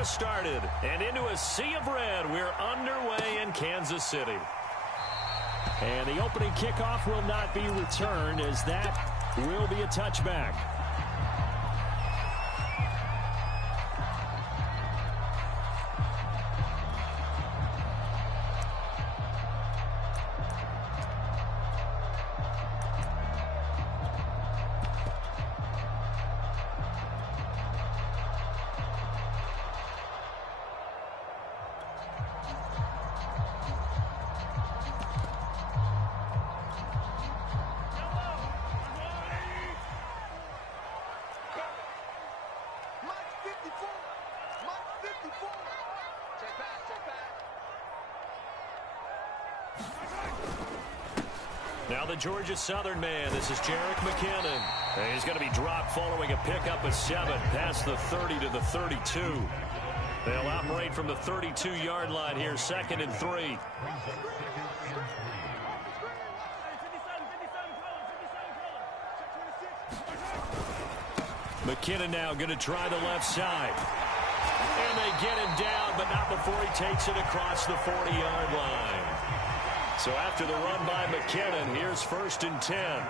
us started. And into a sea of red, we're underway in Kansas City. And the opening kickoff will not be returned, as that will be a touchback. Now the Georgia Southern man. This is Jerick McKinnon. And he's going to be dropped following a pickup of 7 past the 30 to the 32. They'll operate from the 32-yard line here, 2nd and 3. McKinnon now going to try the left side. And they get him down, but not before he takes it across the 40-yard line. So after the run by McKinnon, here's 1st and 10.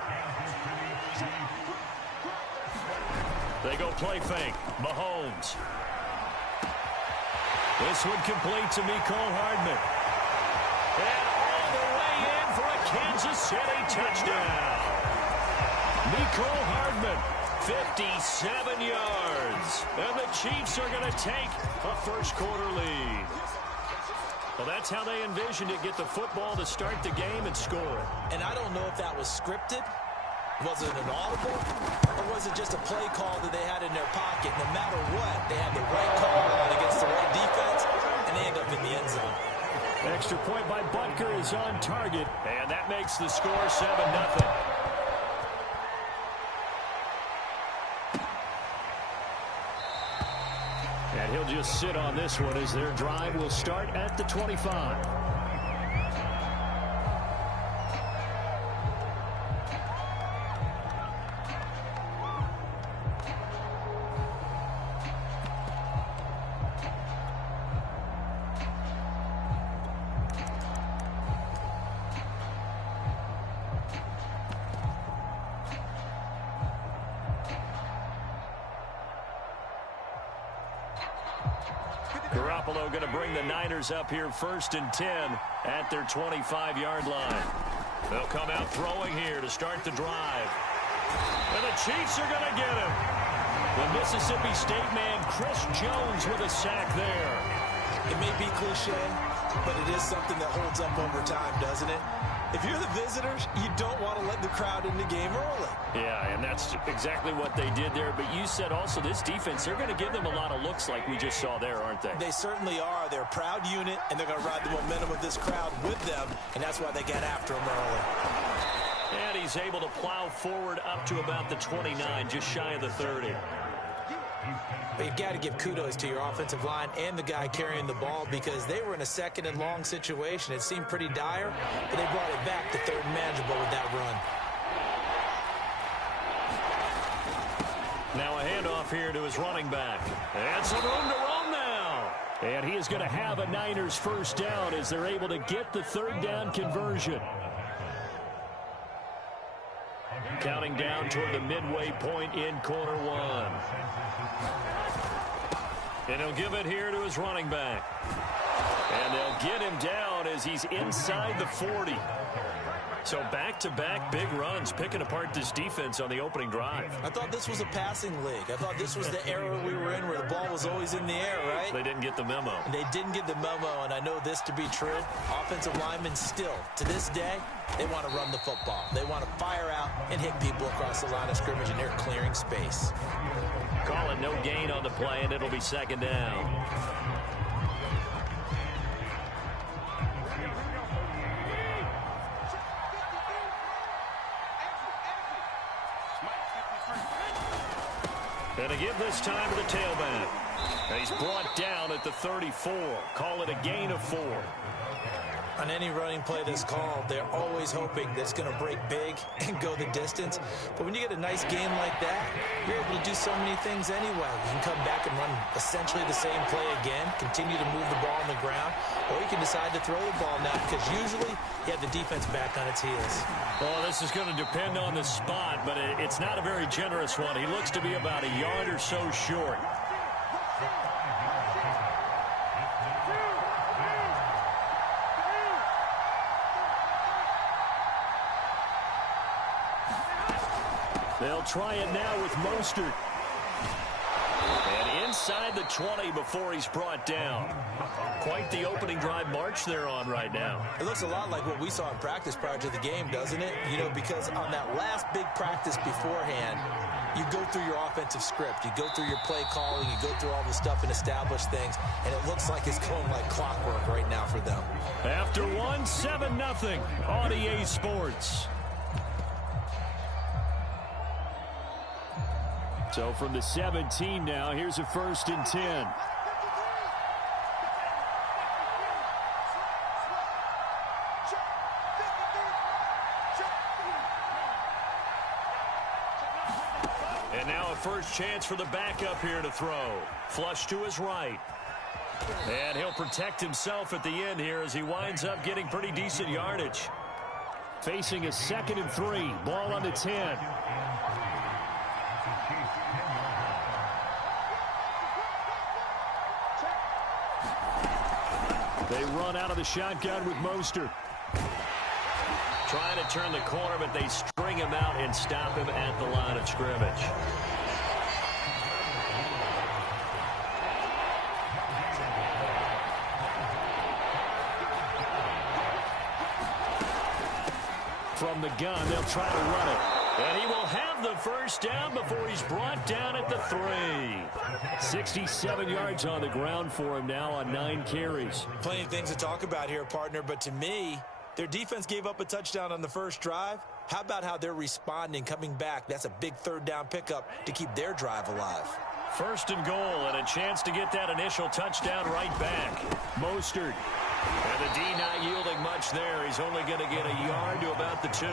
They go play fake. Mahomes. This one complete to Mecole Hardman. And all the way in for a Kansas City touchdown. Mecole Hardman, 57 yards. And the Chiefs are going to take a first-quarter lead. Well, that's how they envisioned it, get the football to start the game and score. And I don't know if that was scripted. Was it an audible? Or was it just a play call that they had in their pocket? No matter what, they had the right call on against the right defense, and they end up in the end zone. Extra point by Butker is on target, and that makes the score 7-0. And he'll just sit on this one as their drive will start at the 25. Garoppolo going to bring the Niners up here 1st and 10 at their 25-yard line. They'll come out throwing here to start the drive. And the Chiefs are going to get him. The Mississippi State man, Chris Jones, with a sack there. It may be cliche, but it is something that holds up over time, doesn't it? If you're the visitors, you don't want to let the crowd in the game early. Yeah, and that's exactly what they did there. But you said also this defense, they're going to give them a lot of looks like we just saw there, aren't they? They certainly are. They're a proud unit, and they're going to ride the momentum of this crowd with them, and that's why they get after them early. And he's able to plow forward up to about the 29, just shy of the 30. But you've got to give kudos to your offensive line and the guy carrying the ball, because they were in a 2nd and long situation. It seemed pretty dire, but they brought it back to 3rd and manageable with that run. Now a handoff here to his running back. And some room to run now. And he is going to have a Niners first down as they're able to get the 3rd down conversion. Counting down toward the midway point in quarter 1. And he'll give it here to his running back. And they'll get him down as he's inside the 40. So back-to-back big runs, picking apart this defense on the opening drive. I thought this was a passing league. I thought this was the era we were in where the ball was always in the air, right? They didn't get the memo. And they didn't get the memo, and I know this to be true. Offensive linemen still, to this day, they want to run the football. They want to fire out and hit people across the line of scrimmage, and they're clearing space. Calling no gain on the play, and it'll be 2nd down. And to give this time to the tailback. And he's brought down at the 34. Call it a gain of 4. On any running play that's called, they're always hoping that it's going to break big and go the distance. But when you get a nice game like that, you're able to do so many things anyway. You can come back and run essentially the same play again, continue to move the ball on the ground, or you can decide to throw the ball now because usually you have the defense back on its heels. Well, this is going to depend on the spot, but it's not a very generous one. He looks to be about a yard or so short. They'll try it now with Mostert. And inside the 20 before he's brought down. Quite the opening drive march they're on right now. It looks a lot like what we saw in practice prior to the game, doesn't it? You know, because on that last big practice beforehand, you go through your offensive script. You go through your play calling. You go through all the stuff and establish things. And it looks like it's going like clockwork right now for them. After 7-0, on EA Sports. So from the 17 now, here's a 1st and 10. And now a first chance for the backup here to throw. Flush to his right. And he'll protect himself at the end here as he winds up getting pretty decent yardage. Facing a 2nd and 3. Ball on the 10. They run out of the shotgun with Mostert. Trying to turn the corner, but they string him out and stop him at the line of scrimmage. From the gun, they'll try to run it. And he will have the first down before he's brought down at the 3. 67 yards on the ground for him now on 9 carries. Plenty of things to talk about here, partner, but to me, their defense gave up a touchdown on the first drive. How about how they're responding, coming back? That's a big 3rd down pickup to keep their drive alive. 1st and goal and a chance to get that initial touchdown right back. Mostert. And the D not yielding much there. He's only going to get a yard to about the 2.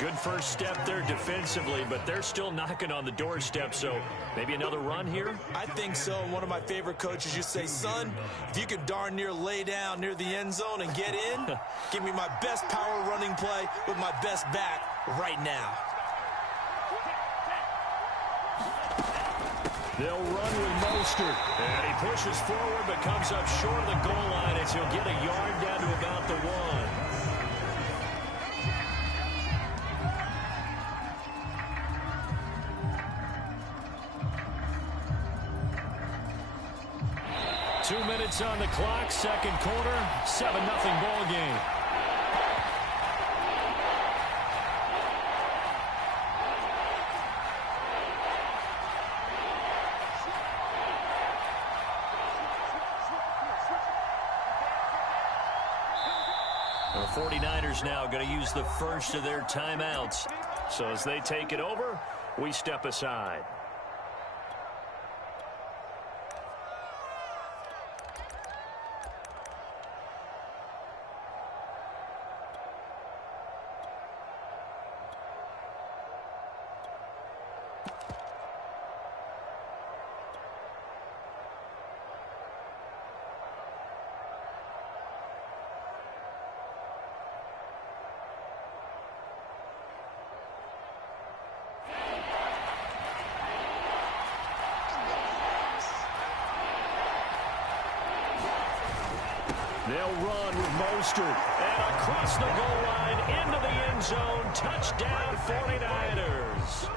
Good first step there defensively, but they're still knocking on the doorstep, so maybe another run here? I think so. One of my favorite coaches used to say, son, if you can darn near lay down near the end zone and get in, give me my best power running play with my best back right now. They'll run with Mostert, and he pushes forward but comes up short of the goal line as he'll get a yard down to about the 1. 2 minutes on the clock, 2nd quarter, 7-0 ball game. The 49ers now going to use the first of their timeouts. So as they take it over, we step aside. They'll run with Mostert. And across the goal line into the end zone. Touchdown 49ers.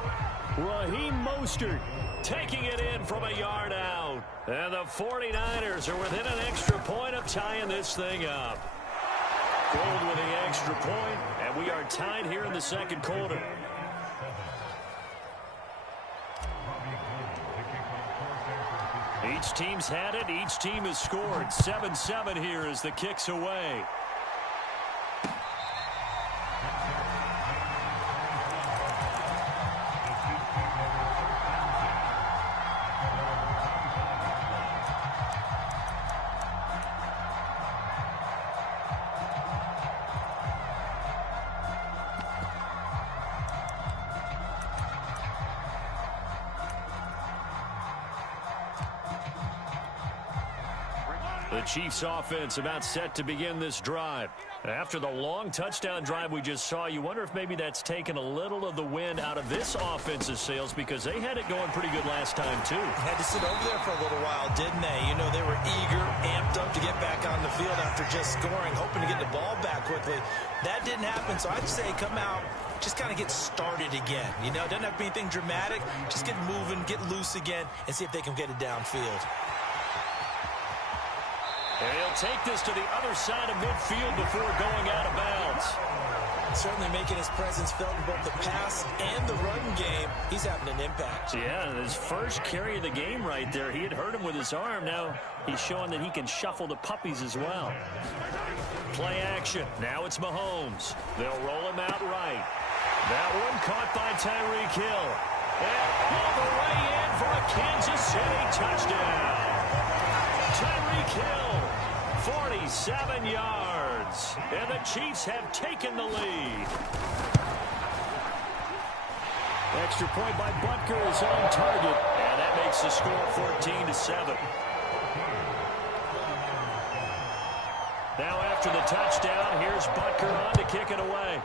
Raheem Mostert taking it in from a yard out. And the 49ers are within an extra point of tying this thing up. Gold with the extra point, and we are tied here in the 2nd quarter. Each team's had it. Each team has scored. 7-7 here as the kick's away. The Chiefs offense about set to begin this drive. After the long touchdown drive we just saw, you wonder if maybe that's taken a little of the wind out of this offense's sails because they had it going pretty good last time too. Had to sit over there for a little while, didn't they? You know, they were eager, amped up to get back on the field after just scoring, hoping to get the ball back quickly. That didn't happen, so I'd say come out, just kind of get started again. You know, it doesn't have to be anything dramatic. Just get moving, get loose again, and see if they can get it downfield. And he'll take this to the other side of midfield before going out of bounds. Certainly making his presence felt in both the pass and the run game. He's having an impact. Yeah, his first carry of the game right there. He had hurt him with his arm. Now he's showing that he can shuffle the puppies as well. Play action. Now it's Mahomes. They'll roll him out right. That one caught by Tyreek Hill. And all the way in for a Kansas City touchdown. Tyreek Hill, 47 yards. And the Chiefs have taken the lead. Extra point by Butker is on target. And that makes the score 14-7. Now after the touchdown, here's Butker on to kick it away.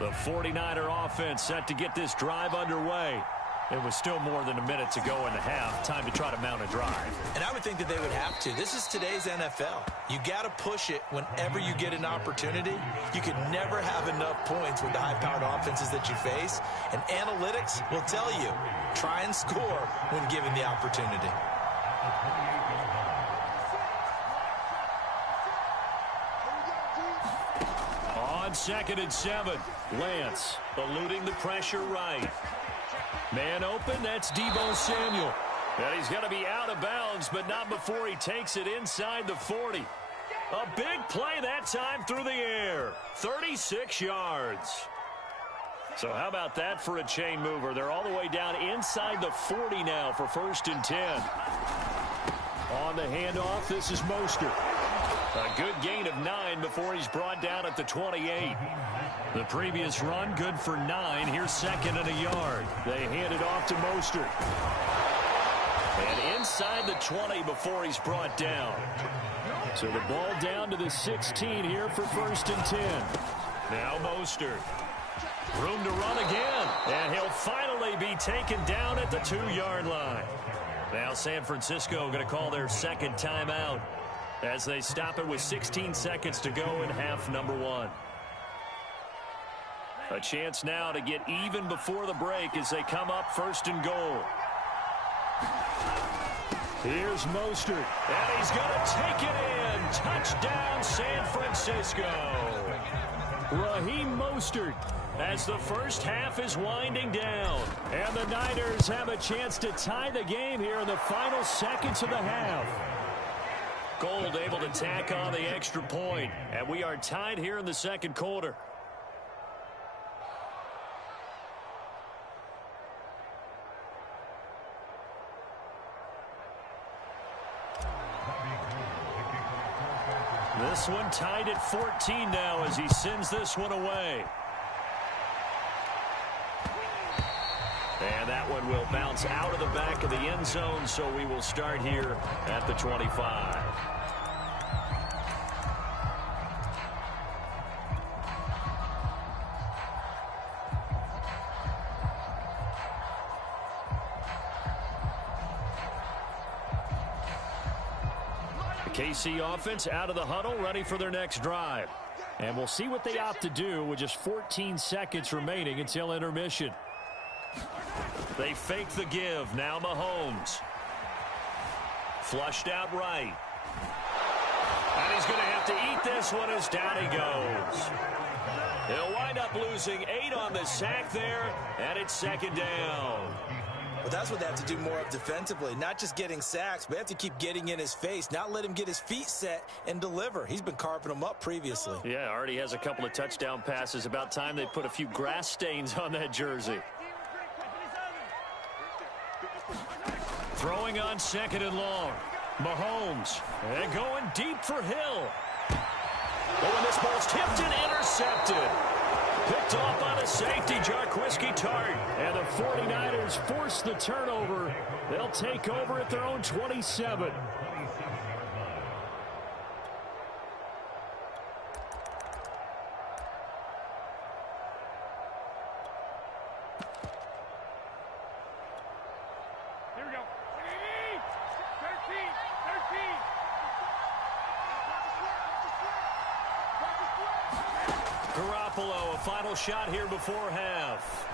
The 49er offense set to get this drive underway. It was still more than a minute to go in the half. Time to try to mount a drive. And I would think that they would have to. This is today's NFL. You got to push it whenever you get an opportunity. You can never have enough points with the high-powered offenses that you face. And analytics will tell you, try and score when given the opportunity. On 2nd and 7, Lance eluding the pressure right. Man open, that's Deebo Samuel. And he's going to be out of bounds, but not before he takes it inside the 40. A big play that time through the air. 36 yards. So how about that for a chain mover? They're all the way down inside the 40 now for 1st and 10. On the handoff, this is Mostert. A good gain of 9 before he's brought down at the 28. The previous run, good for 9. Here's 2nd and a yard. They hand it off to Mostert. And inside the 20 before he's brought down. So the ball down to the 16 here for 1st and 10. Now Mostert. Room to run again. And he'll finally be taken down at the 2-yard line. Now San Francisco going to call their second timeout as they stop it with 16 seconds to go in half number 1. A chance now to get even before the break as they come up 1st and goal. Here's Mostert, and he's going to take it in. Touchdown, San Francisco. Raheem Mostert as the first half is winding down. And the Niners have a chance to tie the game here in the final seconds of the half. Gold able to tack on the extra point, and we are tied here in the 2nd quarter. This one tied at 14 now as he sends this one away. And that one will bounce out of the back of the end zone, so we will start here at the 25. KC offense out of the huddle, ready for their next drive. And we'll see what they opt to do with just 14 seconds remaining until intermission. They fake the give. Now Mahomes. Flushed out right. And he's going to have to eat this one as down he goes. He'll wind up losing 8 on the sack there, and it's 2nd down. Well, that's what they have to do more of defensively. Not just getting sacks, but they have to keep getting in his face, not let him get his feet set and deliver. He's been carping them up previously. Yeah, already has a couple of touchdown passes. About time they put a few grass stains on that jersey. Throwing on 2nd and long. Mahomes. And going deep for Hill. Oh, and this ball's tipped and intercepted. Picked off by the safety, Jarquiski Tart. And the 49ers force the turnover. They'll take over at their own 27. Here we go. 13. Garoppolo, a final shot here before half.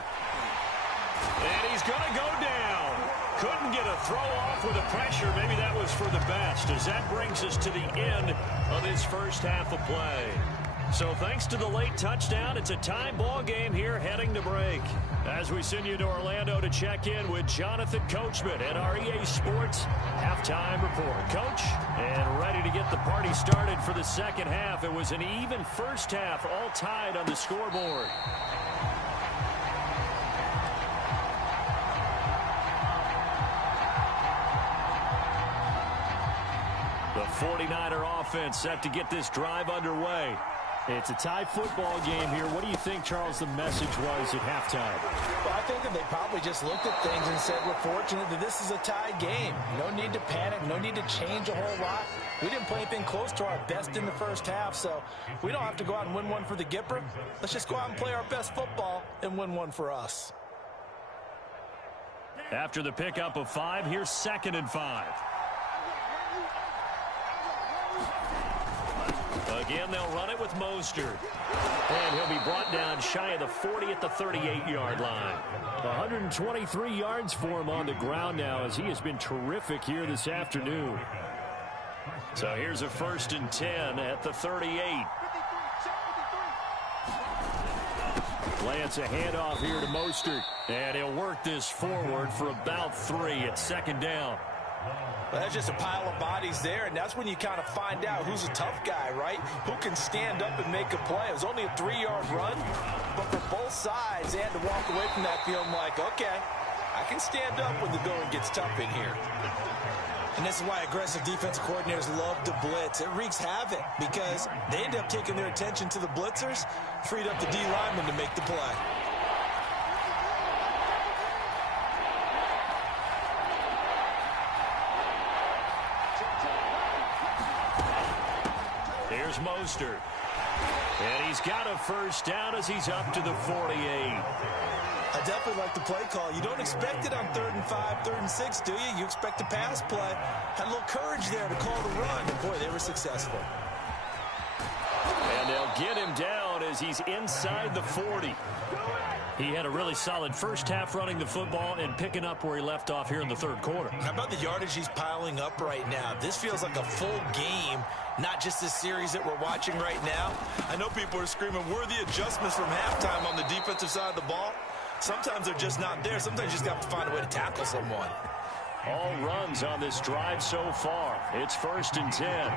And he's going to go down. Couldn't get a throw off with the pressure. Maybe that was for the best, as that brings us to the end of his first half of play. So thanks to the late touchdown, it's a tie ball game here heading to break. As we send you to Orlando to check in with Jonathan Coachman at our EA Sports halftime report. Coach, and ready to get the party started for the second half. It was an even first half, all tied on the scoreboard. The 49er offense set to get this drive underway. It's a tie football game here. What do you think, Charles, the message was at halftime? Well, I think that they probably just looked at things and said, we're fortunate that this is a tie game. No need to panic. No need to change a whole lot. We didn't play anything close to our best in the first half, so we don't have to go out and win one for the Gipper. Let's just go out and play our best football and win one for us. After the pickup of 5, here's 2nd and 5. Again, they'll run it with Mostert. And he'll be brought down shy of the 40 at the 38-yard line. 123 yards for him on the ground now, as he has been terrific here this afternoon. So here's a 1st and 10 at the 38. Lance a handoff here to Mostert. And he'll work this forward for about 3 at 2nd down. Well, that's just a pile of bodies there, and that's when you kind of find out who's a tough guy, right? Who can stand up and make a play. It was only a 3-yard run, but for both sides, they had to walk away from that feeling like, okay, I can stand up when the going gets tough in here. And this is why aggressive defensive coordinators love to blitz. It wreaks havoc because they end up taking their attention to the blitzers, freed up the D lineman to make the play. Here's Mostert. And he's got a 1st down as he's up to the 48. I definitely like the play call. You don't expect it on 3rd and 5, 3rd and 6, do you? You expect a pass play. Had a little courage there to call the run. And boy, they were successful. And they'll get him down as he's inside the 40. He had a really solid first half running the football and picking up where he left off here in the 3rd quarter. How about the yardage he's piling up right now? This feels like a full game, not just this series that we're watching right now. I know people are screaming, worthy adjustments from halftime on the defensive side of the ball. Sometimes they're just not there. Sometimes you just have to find a way to tackle someone. All runs on this drive so far. It's 1st and 10.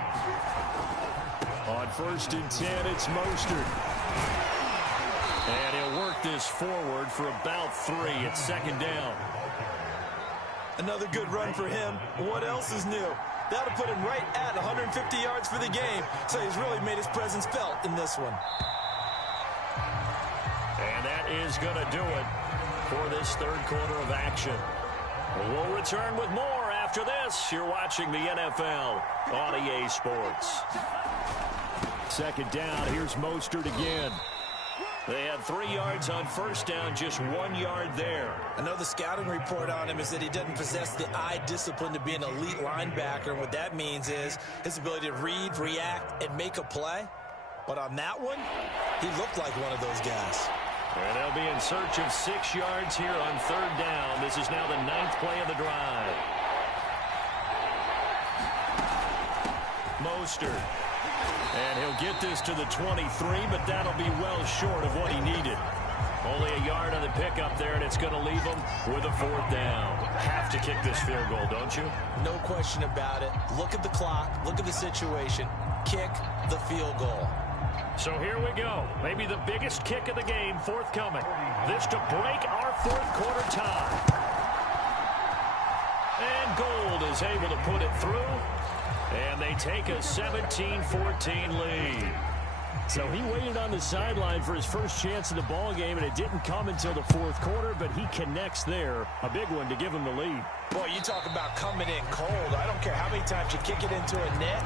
On 1st and 10, it's Mostert. And he'll work this forward for about 3 at 2nd down. Another good run for him. What else is new? That'll put him right at 150 yards for the game. So he's really made his presence felt in this one. And that is going to do it for this 3rd quarter of action. We'll return with more after this. You're watching the NFL on EA Sports. 2nd down. Here's Mostert again. They had 3 yards on 1st down, just 1 yard there. I know the scouting report on him is that he doesn't possess the eye discipline to be an elite linebacker. And what that means is his ability to read, react, and make a play. But on that one, he looked like one of those guys. And they'll be in search of 6 yards here on 3rd down. This is now the 9th play of the drive. Mostert. And he'll get this to the 23, but that'll be well short of what he needed. Only a yard on the pickup there, and it's going to leave them with a 4th down. Have to kick this field goal, don't you? No question about it. Look at the clock. Look at the situation. Kick the field goal. So here we go. Maybe the biggest kick of the game forthcoming. This to break our 4th quarter tie. And Gold is able to put it through. And they take a 17-14 lead. So he waited on the sideline for his first chance in the ball game, and it didn't come until the 4th quarter, but he connects there. A big one to give him the lead. Boy, you talk about coming in cold. I don't care how many times you kick it into a net.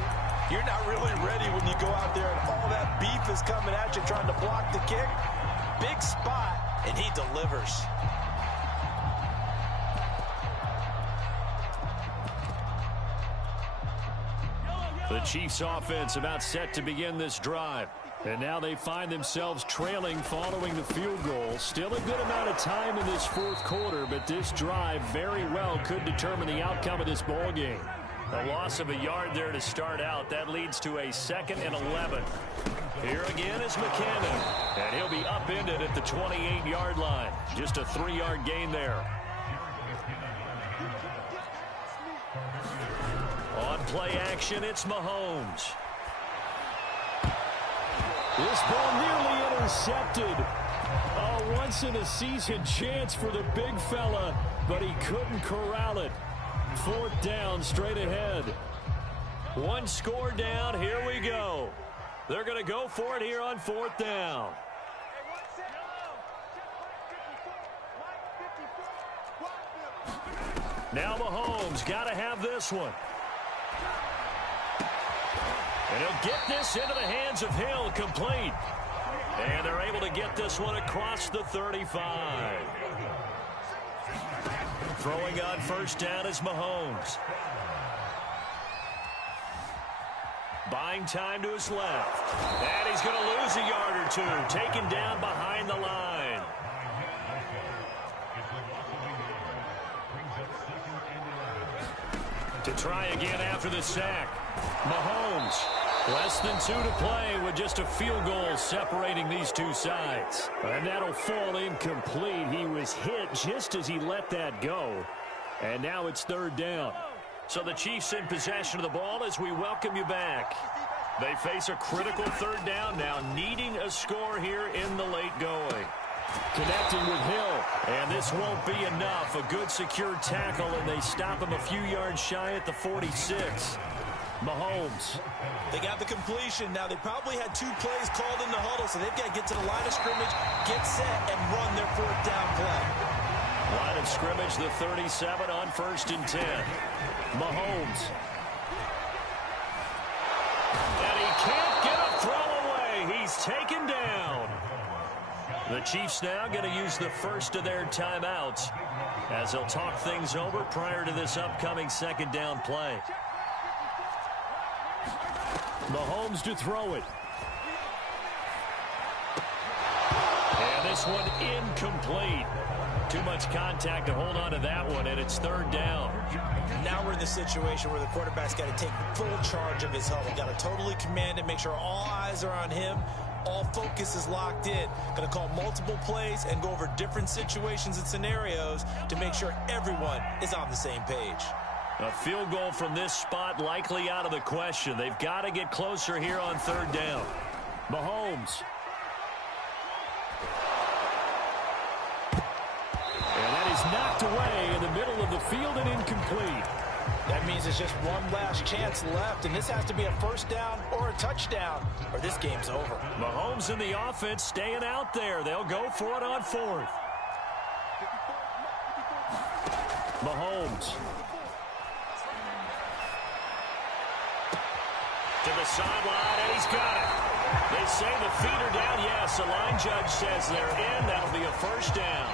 You're not really ready when you go out there and all that beef is coming at you trying to block the kick. Big spot, and he delivers. The Chiefs offense about set to begin this drive. And now they find themselves trailing following the field goal. Still a good amount of time in this 4th quarter, but this drive very well could determine the outcome of this ball game. A loss of a yard there to start out. That leads to a 2nd and 11. Here again is McCannon. And he'll be upended at the 28-yard line. Just a 3-yard gain there. On play action, it's Mahomes. This ball nearly intercepted. A once-in-a-season chance for the big fella, but he couldn't corral it. 4th down, straight ahead. One score down, here we go. They're going to go for it here on 4th down. Now Mahomes got to have this one. And he'll get this into the hands of Hill, complete. And they're able to get this one across the 35. Throwing on 1st down is Mahomes. Buying time to his left. And he's going to lose a yard or two. Taken down behind the line. To try again after the sack. Mahomes. Less than 2 to play with just a field goal separating these two sides. And that'll fall incomplete. He was hit just as he let that go. And now it's 3rd down. So the Chiefs in possession of the ball as we welcome you back. They face a critical 3rd down now, needing a score here in the late going. Connecting with Hill, and this won't be enough. A good secure tackle, and they stop him a few yards shy at the 46. Mahomes. They got the completion. Now, they probably had 2 plays called in the huddle, so they've got to get to the line of scrimmage, get set, and run their 4th down play. Line of scrimmage, the 37 on 1st and 10. Mahomes. And he can't get a throw away. He's taken down. The Chiefs now going to use the first of their timeouts as they'll talk things over prior to this upcoming 2nd down play. Mahomes to throw it. And this one incomplete. Too much contact to hold on to that one, and it's 3rd down. Now we're in the situation where the quarterback's got to take full charge of his huddle. Got to totally command it, make sure all eyes are on him. All focus is locked in. Going to call multiple plays and go over different situations and scenarios to make sure everyone is on the same page. A field goal from this spot likely out of the question. They've got to get closer here on 3rd down. Mahomes. And that is knocked away in the middle of the field and incomplete. That means it's just one last chance left, and this has to be a 1st down or a touchdown, or this game's over. Mahomes and the offense staying out there. They'll go for it on 4th. Mahomes. To the sideline, and he's got it. They say the feet are down. Yes, the line judge says they're in. That'll be a 1st down.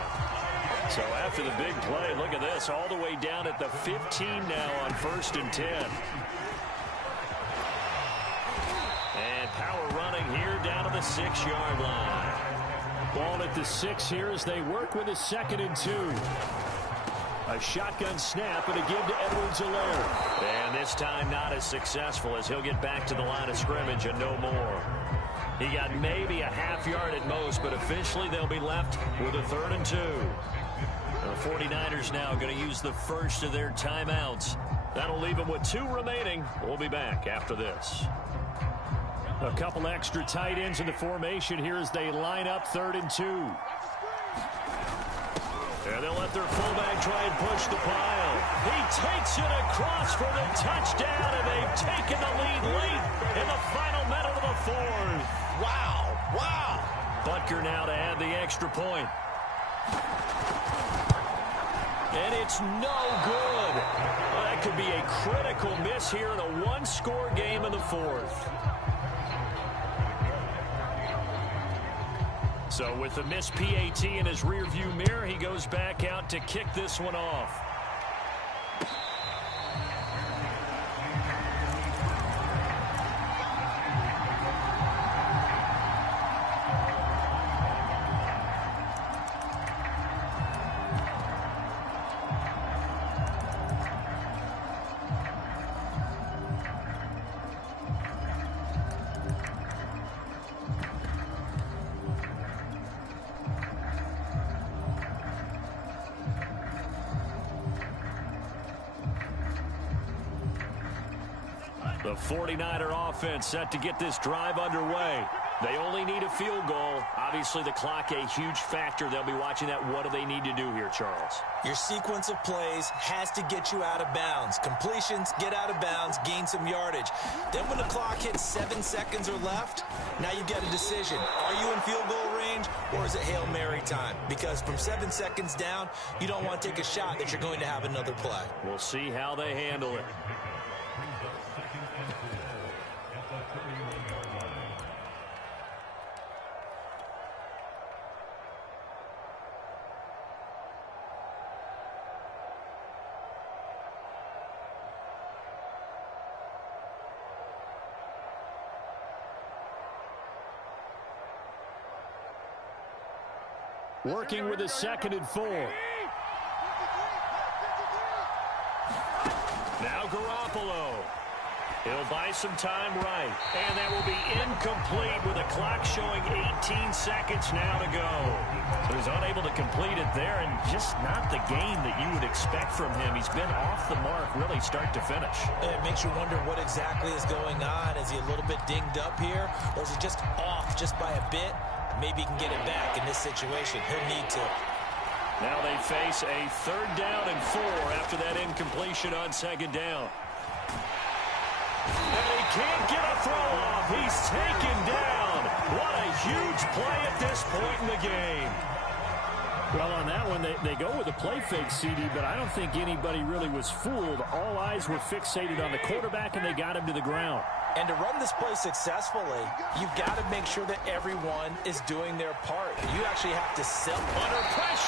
So after the big play, look at this, all the way down at the 15 now on 1st and 10. And power running here down to the 6-yard line. Ball at the 6 here as they work with a 2nd and 2. A shotgun snap and a give to Edwards-Helaire. And this time not as successful as he'll get back to the line of scrimmage and no more. He got maybe a half yard at most, but officially they'll be left with a 3rd and 2. The 49ers now going to use the first of their timeouts. That'll leave them with 2 remaining. We'll be back after this. A couple extra tight ends in the formation here as they line up 3rd and 2. And they'll let their fullback try and push the pile. He takes it across for the touchdown, and they've taken the lead late in the final minute of the 4th. Wow, wow. Butker now to add the extra point. And it's no good. Well, that could be a critical miss here in a 1-score game in the 4th. So with the missed PAT in his rearview mirror, he goes back out to kick this one off. The 49er offense set to get this drive underway. They only need a field goal. Obviously, the clock a huge factor. They'll be watching that. What do they need to do here, Charles? Your sequence of plays has to get you out of bounds. Completions, get out of bounds, gain some yardage. Then when the clock hits 7 seconds or left, now you get a decision. Are you in field goal range, or is it Hail Mary time? Because from 7 seconds down, you don't want to take a shot that you're going to have another play. We'll see how they handle it. Working with a 2nd and 4. Now Garoppolo. He'll buy some time right. And that will be incomplete with a clock showing 18 seconds now to go. So he's unable to complete it there, and just not the game that you would expect from him. He's been off the mark really start to finish. It makes you wonder what exactly is going on. Is he a little bit dinged up here, or is he just off just by a bit? Maybe he can get it back in this situation. He'll need to. Now they face a 3rd down and 4 after that incompletion on 2nd down. And he can't get a throw off. He's taken down. What a huge play at this point in the game. Well, on that one, they go with a play fake, CD, but I don't think anybody really was fooled. All eyes were fixated on the quarterback, and they got him to the ground. And to run this play successfully, you've got to make sure that everyone is doing their part. You actually have to sell. Under pressure.